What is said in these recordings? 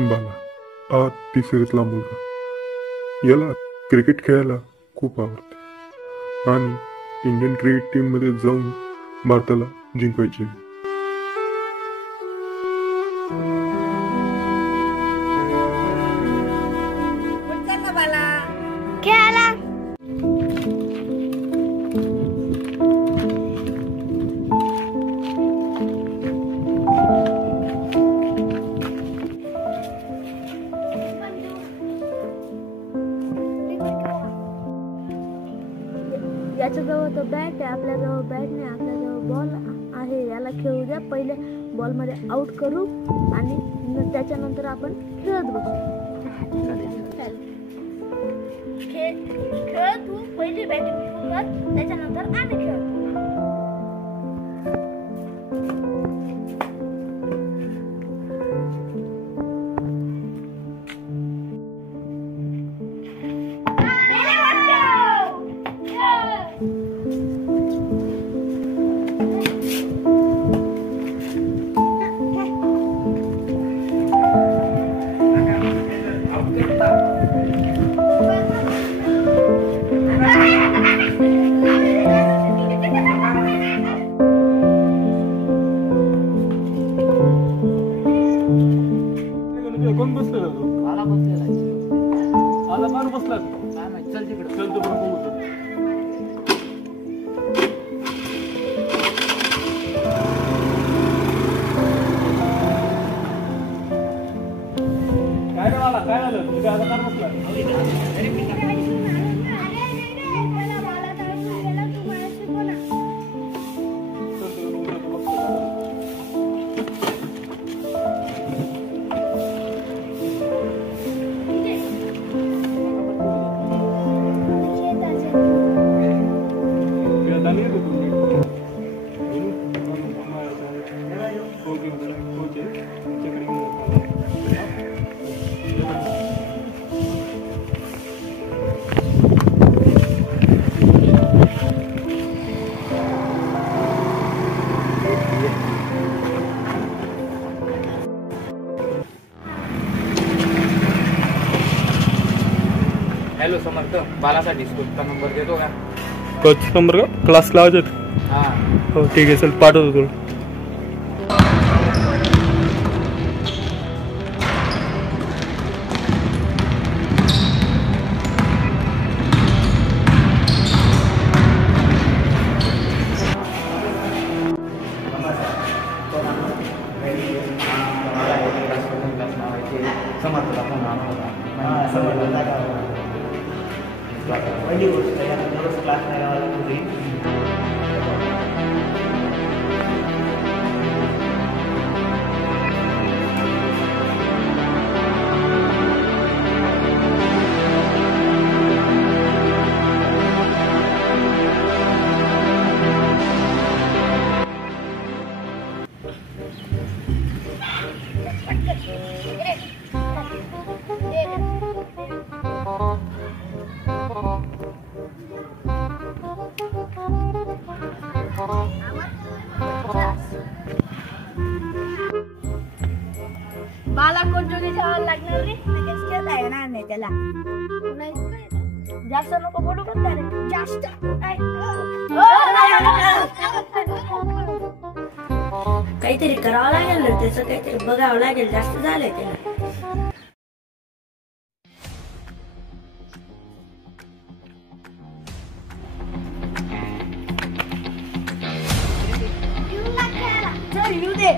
बाला हा तिसरीतला मुलगा. याला क्रिकेट खेळायला खूप आवडते आणि इंडियन क्रिकेट टीममध्ये जाऊन भारताला जिंकायचे. याच्याजवळ तर बॅट आहे, आपल्याजवळ बॅट नाही, आपल्याजवळ बॉल आहे. याला खेळू द्या, पहिले बॉलमध्ये आउट करू आणि त्याच्यानंतर आपण खेळत बसू. खेळ तू पहिली बॅटिंग कर, त्याच्यानंतर आम्ही खेळतो. कोण बसलेला तू? आला बसलेला आला मार बसला तू. काय माहिती, चल तिकडे. चल तू पण बघू. काय रे बाला, काय झालं? तुझ्या आता मार बसला. हॅलो समर्थ, बालासाठी स्कूलचा नंबर देतो का? कोच नंबर का? क्लास लावायचे. हा हो ठीक आहे, चल पाठवतो तुला. समर्थला फोन आला होता. पहिली गोष्ट त्याच्यानंतर क्लास नाही लावायला तुझी. बाला कोण जोडी ठेवायला लागणार रे? खेळता आहे ना नाही त्याला. जास्त नको बोलू का रे? जास्त काहीतरी करावं लागेल ना, त्याचं काहीतरी बघावं लागेल. जास्त झालंय त्याला. चल येऊ दे.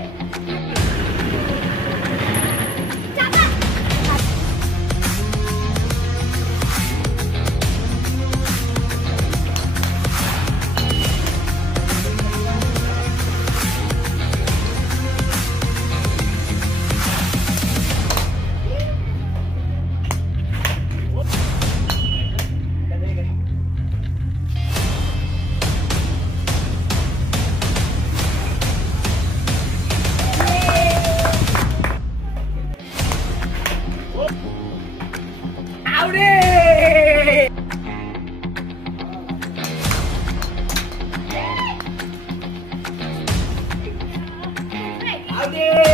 Howdy!